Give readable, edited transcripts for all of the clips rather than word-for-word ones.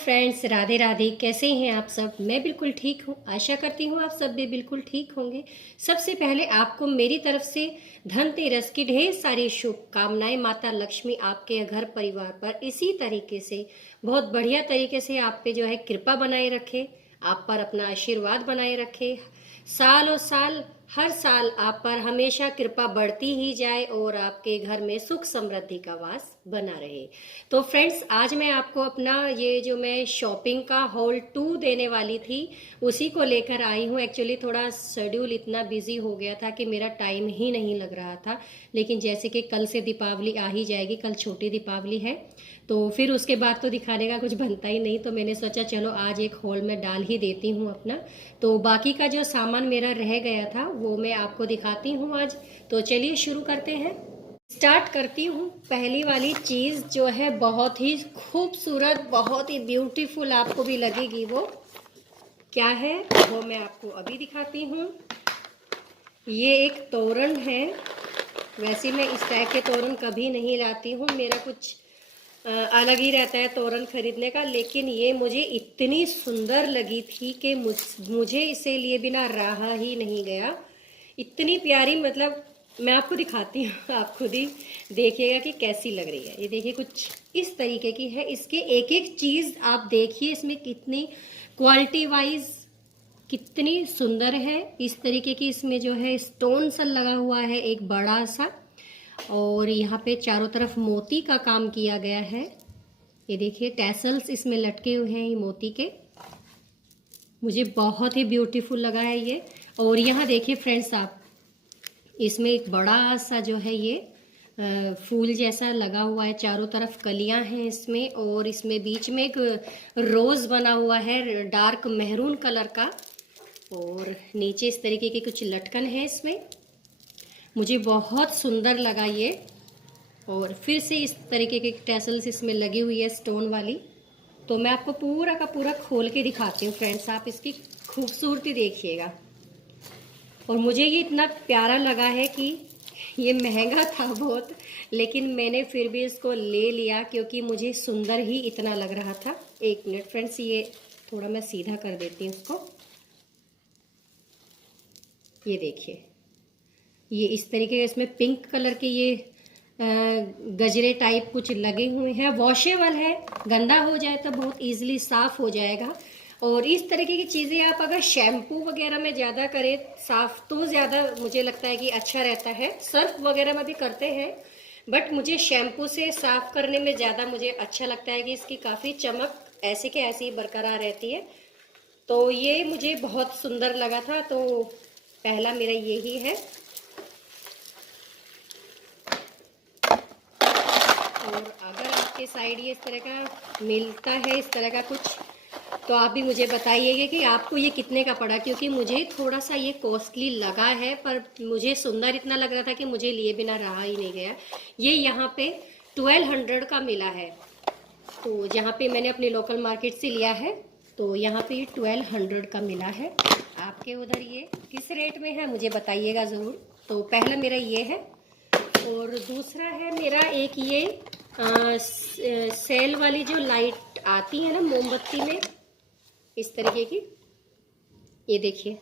Friends, Radhe Radhe. कैसे हैं आप सब? मैं बिल्कुल ठीक हूँ। आशा करती हूँ आप सब भी बिल्कुल ठीक होंगे। सबसे पहले आपको मेरी तरफ से धनतेरस की ढेर सारी शुभकामनाएं। माता लक्ष्मी आपके घर परिवार पर इसी तरीके से बहुत बढ़िया तरीके से आप पे जो है कृपा बनाए रखे, आप पर अपना आशीर्वाद बनाए रखे। सालों साल हर साल आप पर हमेशा कृपा बढ़ती ही जाए और आपके घर में सुख समृद्धि का वास बना रहे। तो फ्रेंड्स, आज मैं आपको अपना ये जो मैं शॉपिंग का हॉल 2 देने वाली थी उसी को लेकर आई हूँ। एक्चुअली थोड़ा शेड्यूल इतना बिजी हो गया था कि मेरा टाइम ही नहीं लग रहा था, लेकिन जैसे कि कल से दीपावली आ ही जाएगी, कल छोटी दीपावली है, तो फिर उसके बाद तो दिखाने का कुछ बनता ही नहीं, तो मैंने सोचा चलो आज एक हॉल में डाल ही देती हूँ अपना। तो बाकी का जो सामान मेरा रह गया था वो मैं आपको दिखाती हूँ आज। तो चलिए शुरू करते हैं। स्टार्ट करती हूँ। पहली वाली चीज़ जो है बहुत ही खूबसूरत, बहुत ही ब्यूटीफुल आपको भी लगेगी। वो क्या है वो मैं आपको अभी दिखाती हूँ। ये एक तोरण है। वैसे मैं इस टाइप के तोरण कभी नहीं लाती हूँ, मेरा कुछ अलग ही रहता है तोरण खरीदने का, लेकिन ये मुझे इतनी सुंदर लगी थी कि मुझे इसे लिए बिना रहा ही नहीं गया। इतनी प्यारी, मतलब मैं आपको दिखाती हूँ, आप खुद ही देखिएगा कि कैसी लग रही है। ये देखिए कुछ इस तरीके की है। इसके एक एक चीज़ आप देखिए, इसमें कितनी क्वालिटी वाइज कितनी सुंदर है। इस तरीके की इसमें जो है स्टोन सा लगा हुआ है एक बड़ा सा, और यहाँ पे चारों तरफ मोती का काम किया गया है। ये देखिए टैसल्स इसमें लटके हुए हैं ये मोती के। मुझे बहुत ही ब्यूटीफुल लगा है ये। और यहाँ देखिए फ्रेंड्स, आप इसमें एक बड़ा सा जो है ये फूल जैसा लगा हुआ है, चारों तरफ कलियां हैं इसमें, और इसमें बीच में एक रोज बना हुआ है डार्क मेहरून कलर का, और नीचे इस तरीके के कुछ लटकन है इसमें। मुझे बहुत सुंदर लगा ये। और फिर से इस तरीके के टैसल्स इसमें लगी हुई है स्टोन वाली। तो मैं आपको पूरा का पूरा खोल के दिखाती हूँ फ्रेंड्स, आप इसकी खूबसूरती देखिएगा। और मुझे ये इतना प्यारा लगा है कि ये महंगा था बहुत, लेकिन मैंने फिर भी इसको ले लिया क्योंकि मुझे सुंदर ही इतना लग रहा था। एक मिनट फ्रेंड्स, ये थोड़ा मैं सीधा कर देती हूँ इसको। ये देखिए, ये इस तरीके के इसमें पिंक कलर के ये गजरे टाइप कुछ लगे हुए हैं। वॉशेबल है, गंदा हो जाए तो बहुत इजीली साफ हो जाएगा। और इस तरीके की चीज़ें आप अगर शैम्पू वगैरह में ज़्यादा करें साफ तो ज़्यादा मुझे लगता है कि अच्छा रहता है। सर्फ वगैरह में भी करते हैं, बट मुझे शैम्पू से साफ करने में ज़्यादा मुझे अच्छा लगता है कि इसकी काफ़ी चमक ऐसे के ऐसे ही बरकरार रहती है। तो ये मुझे बहुत सुंदर लगा था, तो पहला मेरा यही है। और अगर आपके साइड ये इस तरह का मिलता है, इस तरह का कुछ, तो आप भी मुझे बताइएगा कि आपको ये कितने का पड़ा, क्योंकि मुझे थोड़ा सा ये कॉस्टली लगा है, पर मुझे सुंदर इतना लग रहा था कि मुझे लिए बिना रहा ही नहीं गया। ये यहाँ पे 1200 का मिला है। तो जहाँ पे मैंने अपनी लोकल मार्केट से लिया है, तो यहाँ पे 1200 का मिला है। आपके उधर ये किस रेट में है मुझे बताइएगा ज़रूर। तो पहला मेरा ये है, और दूसरा है मेरा एक ये सेल वाली जो लाइट आती है ना मोमबत्ती में, इस तरीके की। ये देखिए,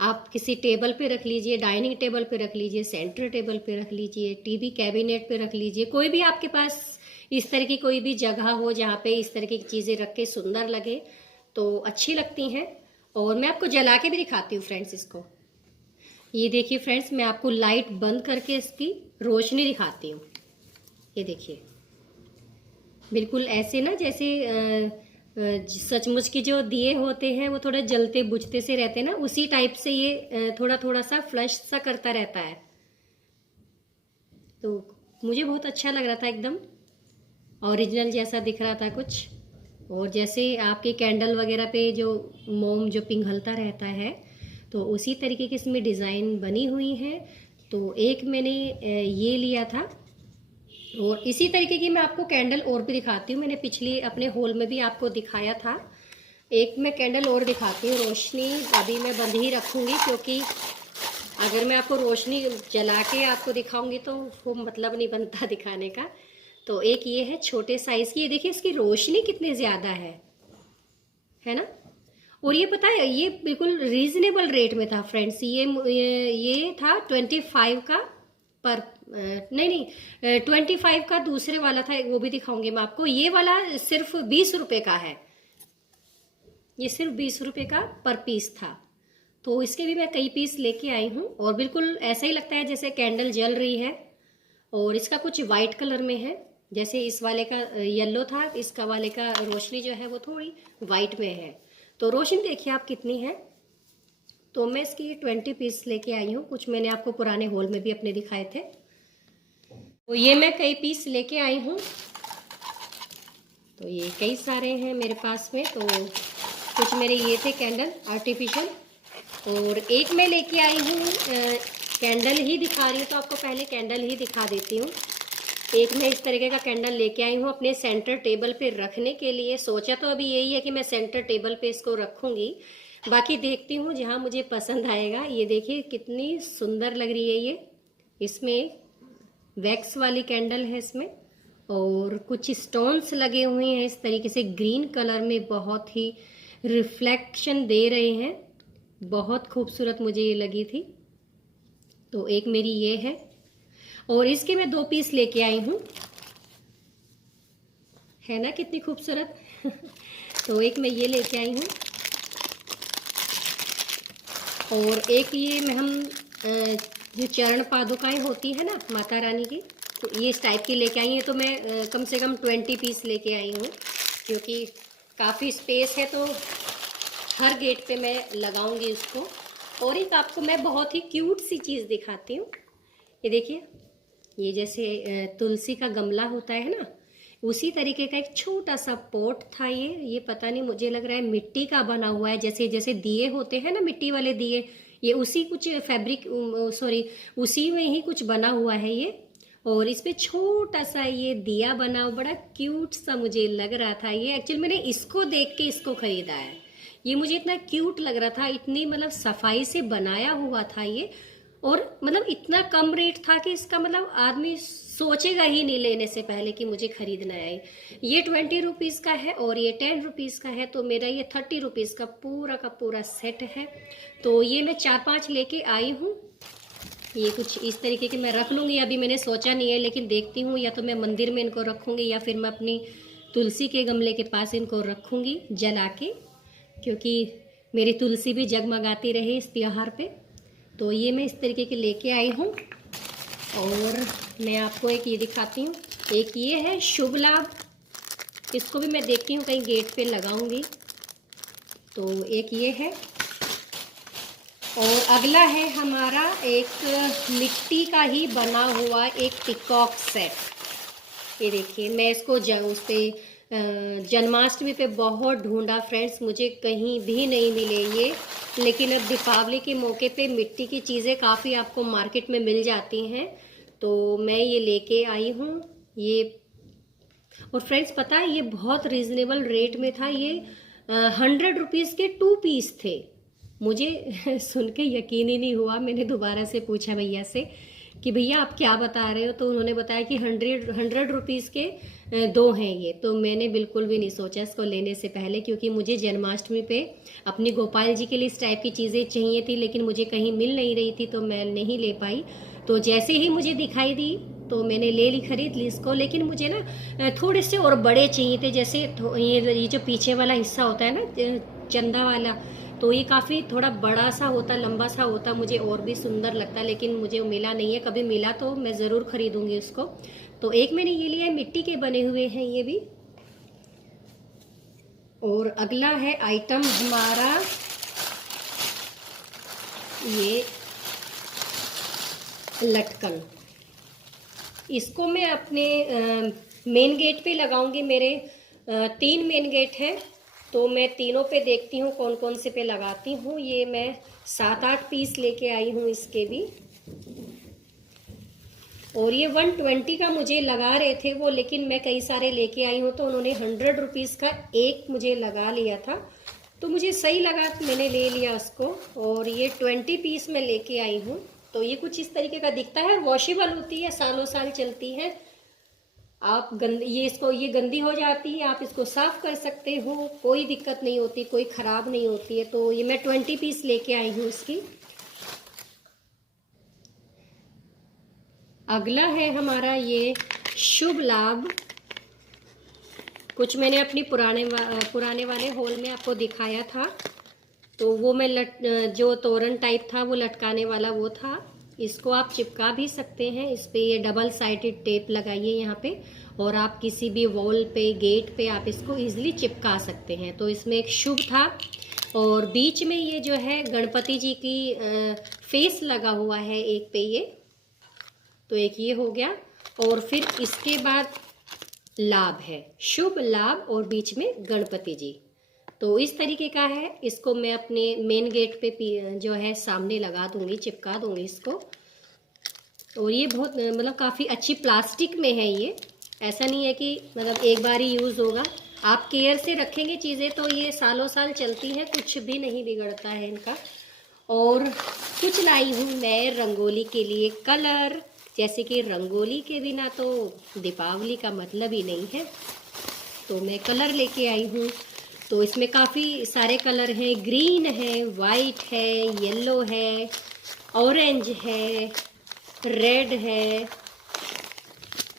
आप किसी टेबल पे रख लीजिए, डाइनिंग टेबल पे रख लीजिए, सेंटर टेबल पे रख लीजिए, टीवी कैबिनेट पे रख लीजिए, कोई भी आपके पास इस तरह की कोई भी जगह हो जहाँ पे इस तरह की चीज़ें रख के सुंदर लगे तो अच्छी लगती हैं। और मैं आपको जला के भी दिखाती हूँ फ्रेंड्स इसको। ये देखिए फ्रेंड्स, मैं आपको लाइट बंद करके इसकी रोशनी दिखाती हूँ। ये देखिए, बिल्कुल ऐसे ना जैसे सचमुच के जो दिए होते हैं वो थोड़ा जलते बुझते से रहते हैं ना, उसी टाइप से ये थोड़ा थोड़ा सा फ्लश सा करता रहता है। तो मुझे बहुत अच्छा लग रहा था, एकदम ओरिजिनल जैसा दिख रहा था कुछ। और जैसे आपके कैंडल वगैरह पे जो मोम जो पिघलता रहता है, तो उसी तरीके की इसमें डिज़ाइन बनी हुई है। तो एक मैंने ये लिया था, और इसी तरीके की मैं आपको कैंडल और भी दिखाती हूँ। मैंने पिछली अपने हॉल में भी आपको दिखाया था। एक मैं कैंडल और दिखाती हूँ। रोशनी अभी मैं बंद ही रखूँगी, क्योंकि अगर मैं आपको रोशनी जला के आपको दिखाऊंगी तो वो मतलब नहीं बनता दिखाने का। तो एक ये है छोटे साइज की, ये देखिए इसकी रोशनी कितनी ज़्यादा है ना। और ये पता है ये बिल्कुल रीजनेबल रेट में था फ्रेंड्स। ये था 25 का पर नहीं 25 का दूसरे वाला था, वो भी दिखाऊंगी मैं आपको। ये वाला सिर्फ 20 रुपए का है, ये सिर्फ 20 रुपए का पर पीस था। तो इसके भी मैं कई पीस लेके आई हूँ और बिल्कुल ऐसा ही लगता है जैसे कैंडल जल रही है। और इसका कुछ वाइट कलर में है, जैसे इस वाले का येलो था, इसका वाले का रोशनी जो है वो थोड़ी वाइट में है। तो रोशनी देखिए आप कितनी है। तो मैं इसकी 20 पीस लेके आई हूँ, कुछ मैंने आपको पुराने हॉल में भी अपने दिखाए थे। तो ये मैं कई पीस लेके आई हूँ, तो ये कई सारे हैं मेरे पास में। तो कुछ मेरे ये थे कैंडल आर्टिफिशियल, और एक मैं लेके आई हूँ कैंडल ही दिखा रही हूँ, तो आपको पहले कैंडल ही दिखा देती हूँ। एक मैं इस तरीके का कैंडल लेके आई हूँ अपने सेंटर टेबल पे रखने के लिए। सोचा तो अभी यही है कि मैं सेंटर टेबल पे इसको रखूँगी, बाकी देखती हूँ जहाँ मुझे पसंद आएगा। ये देखिए कितनी सुंदर लग रही है ये, इसमें वैक्स वाली कैंडल है इसमें, और कुछ स्टोन्स लगे हुए हैं इस तरीके से ग्रीन कलर में, बहुत ही रिफ्लेक्शन दे रहे हैं, बहुत खूबसूरत मुझे ये लगी थी। तो एक मेरी ये है, और इसके मैं 2 पीस लेके आई हूँ, है ना कितनी खूबसूरत। तो एक मैं ये लेके आई हूँ, और एक ये मैं हम जो चरण पादुकाएं होती है ना माता रानी की, तो ये इस टाइप की लेके आई हैं। तो मैं कम से कम 20 पीस लेके आई हूँ, क्योंकि काफ़ी स्पेस है तो हर गेट पे मैं लगाऊंगी उसको। और एक आपको मैं बहुत ही क्यूट सी चीज़ दिखाती हूँ। ये देखिए, ये जैसे तुलसी का गमला होता है ना, उसी तरीके का एक छोटा सा पॉट था ये पता नहीं, मुझे लग रहा है मिट्टी का बना हुआ है, जैसे जैसे दिए होते हैं ना मिट्टी वाले दिए, ये उसी कुछ फैब्रिक सॉरी उसी में ही कुछ बना हुआ है ये। और इस पे छोटा सा ये दिया बना हुआ, बड़ा क्यूट सा मुझे लग रहा था ये। एक्चुअली मैंने इसको देख के इसको खरीदा है, ये मुझे इतना क्यूट लग रहा था, इतनी मतलब सफाई से बनाया हुआ था ये, और मतलब इतना कम रेट था कि इसका मतलब आदमी सोचेगा ही नहीं लेने से पहले कि मुझे खरीदना है। ये 20 रुपीज़ का है और ये 10 रुपीज़ का है, तो मेरा ये 30 रुपीज़ का पूरा सेट है। तो ये मैं 4-5 लेके आई हूँ। ये कुछ इस तरीके के मैं रख लूँगी, अभी मैंने सोचा नहीं है, लेकिन देखती हूँ या तो मैं मंदिर में इनको रखूँगी या फिर मैं अपनी तुलसी के गमले के पास इनको रखूँगी जला के, क्योंकि मेरी तुलसी भी जगमगाती रहे इस त्योहार पे। तो ये मैं इस तरीके के लेके आई हूँ, और मैं आपको एक ये दिखाती हूँ। एक ये है शुभ लाभ, इसको भी मैं देखती हूँ कहीं गेट पे लगाऊंगी। तो एक ये है, और अगला है हमारा एक मिट्टी का ही बना हुआ एक पिकॉक सेट। ये देखिए, मैं इसको उस पे जन्माष्टमी पे बहुत ढूंढा फ्रेंड्स, मुझे कहीं भी नहीं मिले ये, लेकिन अब दीपावली के मौके पे मिट्टी की चीज़ें काफ़ी आपको मार्केट में मिल जाती हैं, तो मैं ये लेके आई हूँ ये। और फ्रेंड्स पता है ये बहुत रीज़नेबल रेट में था, ये 100 रुपीज़ के 2 पीस थे। मुझे सुन के यकीन ही नहीं हुआ, मैंने दोबारा से पूछा भैया से कि भैया आप क्या बता रहे हो, तो उन्होंने बताया कि 100 रुपीज़ के 2 हैं ये। तो मैंने बिल्कुल भी नहीं सोचा इसको लेने से पहले, क्योंकि मुझे जन्माष्टमी पे अपनी गोपाल जी के लिए इस टाइप की चीज़ें चाहिए थी, लेकिन मुझे कहीं मिल नहीं रही थी, तो मैं नहीं ले पाई। तो जैसे ही मुझे दिखाई दी तो मैंने ले ली, खरीद ली इसको। लेकिन मुझे ना थोड़े से और बड़े चाहिए थे, जैसे ये जो पीछे वाला हिस्सा होता है ना चंदा वाला, तो ये काफ़ी थोड़ा बड़ा सा होता, लंबा सा होता, मुझे और भी सुंदर लगता, लेकिन मुझे मिला नहीं है। कभी मिला तो मैं ज़रूर खरीदूंगी उसको। तो एक मैंने ये लिया है, मिट्टी के बने हुए हैं ये भी। और अगला है आइटम हमारा ये लटकन, इसको मैं अपने मेन गेट पे लगाऊंगी। मेरे 3 मेन गेट हैं, तो मैं तीनों पे देखती हूँ कौन कौन से पे लगाती हूँ। ये मैं 7-8 पीस लेके आई हूँ इसके भी, और ये 120 का मुझे लगा रहे थे वो, लेकिन मैं कई सारे लेके आई हूँ, तो उन्होंने 100 रुपीज़ का एक मुझे लगा लिया था, तो मुझे सही लगा, मैंने ले लिया उसको। और ये 20 पीस मैं लेके आई हूँ। तो ये कुछ इस तरीके का दिखता है, वॉशेबल होती है, सालों साल चलती है। आप ये गंदी हो जाती है, आप इसको साफ कर सकते हो, कोई दिक्कत नहीं होती, कोई खराब नहीं होती है। तो ये मैं 20 पीस लेके आई हूँ इसकी। अगला है हमारा ये शुभ लाभ। कुछ मैंने अपनी पुराने वाले हॉल में आपको दिखाया था, तो वो मैं जो तोरण टाइप था वो लटकाने वाला वो था। इसको आप चिपका भी सकते हैं। इस पे ये डबल साइडेड टेप लगाइए यहाँ पे, और आप किसी भी वॉल पे, गेट पे आप इसको इजीली चिपका सकते हैं। तो इसमें एक शुभ था, और बीच में ये जो है गणपति जी की फेस लगा हुआ है एक पे ये, तो एक ये हो गया। और फिर इसके बाद लाभ है, शुभ लाभ, और बीच में गणपति जी। तो इस तरीके का है। इसको मैं अपने मेन गेट पे जो है सामने लगा दूंगी, चिपका दूंगी इसको। और ये बहुत मतलब काफ़ी अच्छी प्लास्टिक में है ये, ऐसा नहीं है कि मतलब एक बार ही यूज़ होगा। आप केयर से रखेंगे चीज़ें तो ये सालों साल चलती हैं, कुछ भी नहीं बिगड़ता है इनका। और कुछ लाई हूँ मैं रंगोली के लिए कलर, जैसे कि रंगोली के बिना तो दीपावली का मतलब ही नहीं है। तो मैं कलर लेके आई हूँ। तो इसमें काफ़ी सारे कलर हैं, ग्रीन है, वाइट है, येलो है, ऑरेंज है, रेड है,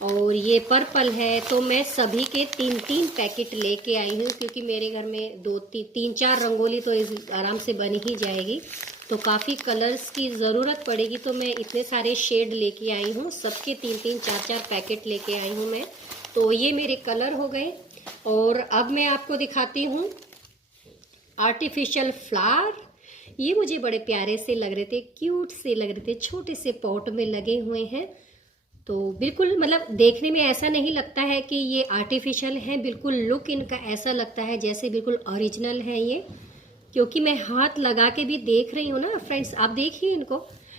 और ये पर्पल है। तो मैं सभी के 3-3 पैकेट लेके आई हूँ, क्योंकि मेरे घर में 3-4 रंगोली तो आराम से बन ही जाएगी। तो काफ़ी कलर्स की ज़रूरत पड़ेगी, तो मैं इतने सारे शेड लेके आई हूँ, सबके 3-3, 4-4 पैकेट लेके आई हूँ मैं। तो ये मेरे कलर हो गए। और अब मैं आपको दिखाती हूँ आर्टिफिशियल फ्लावर। ये मुझे बड़े प्यारे से लग रहे थे, क्यूट से लग रहे थे, छोटे से पॉट में लगे हुए हैं। तो बिल्कुल मतलब देखने में ऐसा नहीं लगता है कि ये आर्टिफिशियल है, बिल्कुल लुक इनका ऐसा लगता है जैसे बिल्कुल ओरिजिनल है ये। क्योंकि मैं हाथ लगा के भी देख रही हूँ ना फ्रेंड्स, आप देखिए इनको,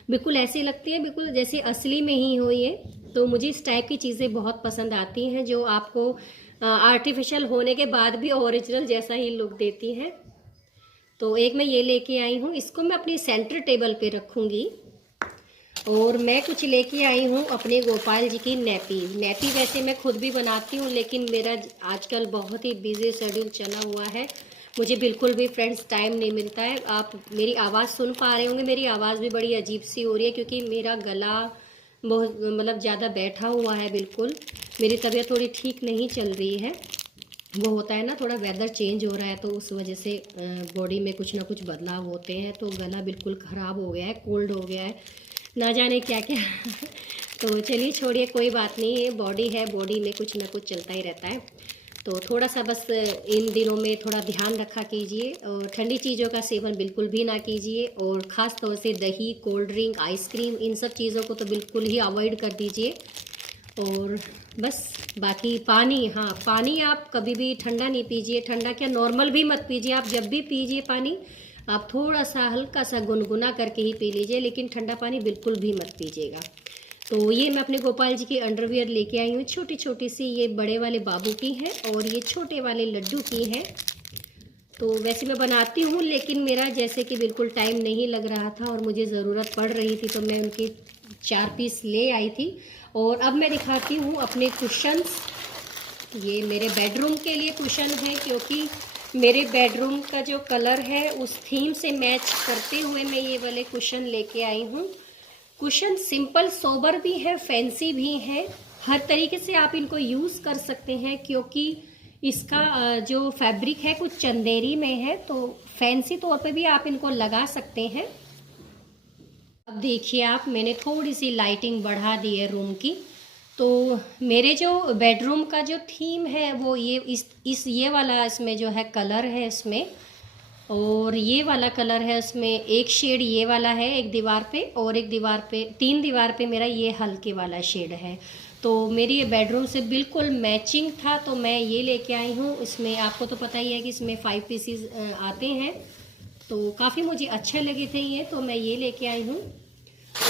बिल्कुल ऐसे लगती है बिल्कुल जैसे असली में ही हो ये। तो मुझे इस टाइप की चीज़ें बहुत पसंद आती हैं, जो आपको आर्टिफिशियल होने के बाद भी ओरिजिनल जैसा ही लुक देती हैं। तो एक मैं ये लेके आई हूँ, इसको मैं अपनी सेंटर टेबल पे रखूँगी। और मैं कुछ लेके आई हूँ अपने गोपाल जी की नैपी। नैपी वैसे मैं खुद भी बनाती हूँ, लेकिन मेरा आजकल बहुत ही बिजी शेड्यूल चला हुआ है, मुझे बिल्कुल भी फ्रेंड्स टाइम नहीं मिलता है। आप मेरी आवाज़ सुन पा रहे होंगे, मेरी आवाज़ भी बड़ी अजीब सी हो रही है, क्योंकि मेरा गला बहुत मतलब ज़्यादा बैठा हुआ है। बिल्कुल मेरी तबीयत थोड़ी ठीक नहीं चल रही है। वो होता है ना, थोड़ा वेदर चेंज हो रहा है, तो उस वजह से बॉडी में कुछ ना कुछ बदलाव होते हैं। तो गला बिल्कुल ख़राब हो गया है, कोल्ड हो गया है, ना जाने क्या क्या तो चलिए छोड़िए, कोई बात नहीं है, बॉडी है, बॉडी में कुछ ना कुछ चलता ही रहता है। तो थोड़ा सा बस इन दिनों में थोड़ा ध्यान रखा कीजिए, और ठंडी चीज़ों का सेवन बिल्कुल भी ना कीजिए, और ख़ास तौर से दही, कोल्ड ड्रिंक, आइसक्रीम, इन सब चीज़ों को तो बिल्कुल ही अवॉइड कर दीजिए। और बस बाकी पानी, हाँ पानी आप कभी भी ठंडा नहीं पीजिए, ठंडा क्या नॉर्मल भी मत पीजिए। आप जब भी पीजिए पानी, आप थोड़ा सा हल्का सा गुनगुना करके ही पी लीजिए, लेकिन ठंडा पानी बिल्कुल भी मत पीजिएगा। तो ये मैं अपने गोपाल जी की अंडरवियर लेके आई हूँ, छोटी छोटी सी, ये बड़े वाले बाबू की है और ये छोटे वाले लड्डू की है। तो वैसे मैं बनाती हूँ, लेकिन मेरा जैसे कि बिल्कुल टाइम नहीं लग रहा था और मुझे ज़रूरत पड़ रही थी, तो मैं उनके 4 पीस ले आई थी। और अब मैं दिखाती हूँ अपने कुशन्स। ये मेरे बेडरूम के लिए कुशन है, क्योंकि मेरे बेडरूम का जो कलर है उस थीम से मैच करते हुए मैं ये वाले कुशन लेके आई हूँ। कुशन सिंपल सोबर भी है, फैंसी भी है, हर तरीके से आप इनको यूज़ कर सकते हैं, क्योंकि इसका जो फैब्रिक है कुछ चंदेरी में है, तो फैंसी तौर पे भी आप इनको लगा सकते हैं। अब देखिए आप, मैंने थोड़ी सी लाइटिंग बढ़ा दी है रूम की। तो मेरे जो बेडरूम का जो थीम है वो ये वाला इसमें जो है कलर है इसमें, और ये वाला कलर है उसमें, एक शेड ये वाला है एक दीवार पे, और एक दीवार पे, 3 दीवार पे मेरा ये हल्के वाला शेड है। तो मेरी ये बेडरूम से बिल्कुल मैचिंग था, तो मैं ये लेके आई हूँ। इसमें आपको तो पता ही है कि इसमें 5 पीसीज आते हैं, तो काफ़ी मुझे अच्छे लगे थे ये, तो मैं ये लेके आई हूँ।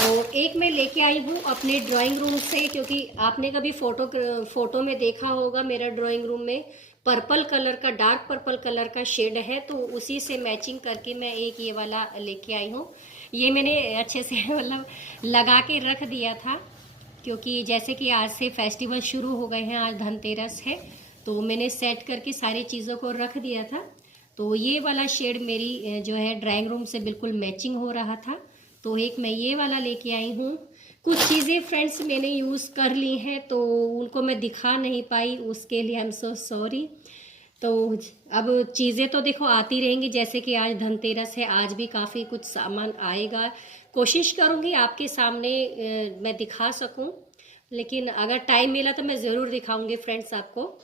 और एक मैं लेके आई हूँ अपने ड्राइंग रूम से, क्योंकि आपने कभी फोटो में देखा होगा मेरा ड्राइंग रूम में पर्पल कलर का, डार्क पर्पल कलर का शेड है, तो उसी से मैचिंग करके मैं एक ये वाला लेके आई हूँ। ये मैंने अच्छे से मतलब लगा के रख दिया था, क्योंकि जैसे कि आज से फेस्टिवल शुरू हो गए हैं, आज धनतेरस है, तो मैंने सेट करके सारी चीज़ों को रख दिया था। तो ये वाला शेड मेरी जो है ड्राइंग रूम से बिल्कुल मैचिंग हो रहा था, तो एक मैं ये वाला लेके आई हूँ। कुछ चीज़ें फ्रेंड्स मैंने यूज़ कर ली हैं तो उनको मैं दिखा नहीं पाई, उसके लिए आई एम सो सॉरी। तो अब चीज़ें तो देखो आती रहेंगी, जैसे कि आज धनतेरस है, आज भी काफ़ी कुछ सामान आएगा। कोशिश करूँगी आपके सामने मैं दिखा सकूँ, लेकिन अगर टाइम मिला तो मैं ज़रूर दिखाऊंगी फ्रेंड्स आपको,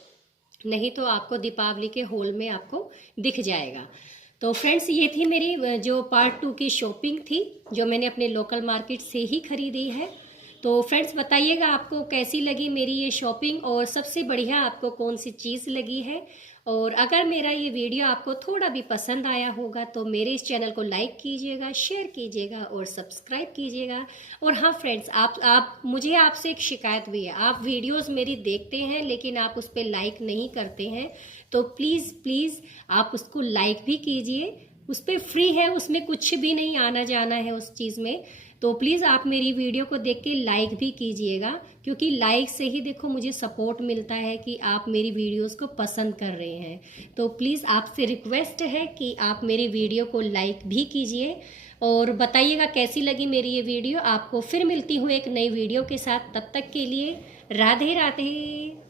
नहीं तो आपको दीपावली के होल में आपको दिख जाएगा। तो फ्रेंड्स ये थी मेरी जो पार्ट 2 की शॉपिंग थी, जो मैंने अपने लोकल मार्केट से ही खरीदी है। तो फ्रेंड्स बताइएगा आपको कैसी लगी मेरी ये शॉपिंग, और सबसे बढ़िया आपको कौन सी चीज़ लगी है। और अगर मेरा ये वीडियो आपको थोड़ा भी पसंद आया होगा तो मेरे इस चैनल को लाइक कीजिएगा, शेयर कीजिएगा और सब्सक्राइब कीजिएगा। और हाँ फ्रेंड्स, आप मुझे आपसे एक शिकायत भी है, आप वीडियोस मेरी देखते हैं लेकिन आप उस पर लाइक नहीं करते हैं, तो प्लीज़ प्लीज़ आप उसको लाइक भी कीजिए। उस पर फ्री है, उसमें कुछ भी नहीं आना जाना है उस चीज़ में। तो प्लीज़ आप मेरी वीडियो को देख के लाइक भी कीजिएगा, क्योंकि लाइक से ही देखो मुझे सपोर्ट मिलता है कि आप मेरी वीडियोस को पसंद कर रहे हैं। तो प्लीज़ आपसे रिक्वेस्ट है कि आप मेरी वीडियो को लाइक भी कीजिए और बताइएगा कैसी लगी मेरी ये वीडियो। आपको फिर मिलती हूँ एक नई वीडियो के साथ, तब तक के लिए राधे राधे।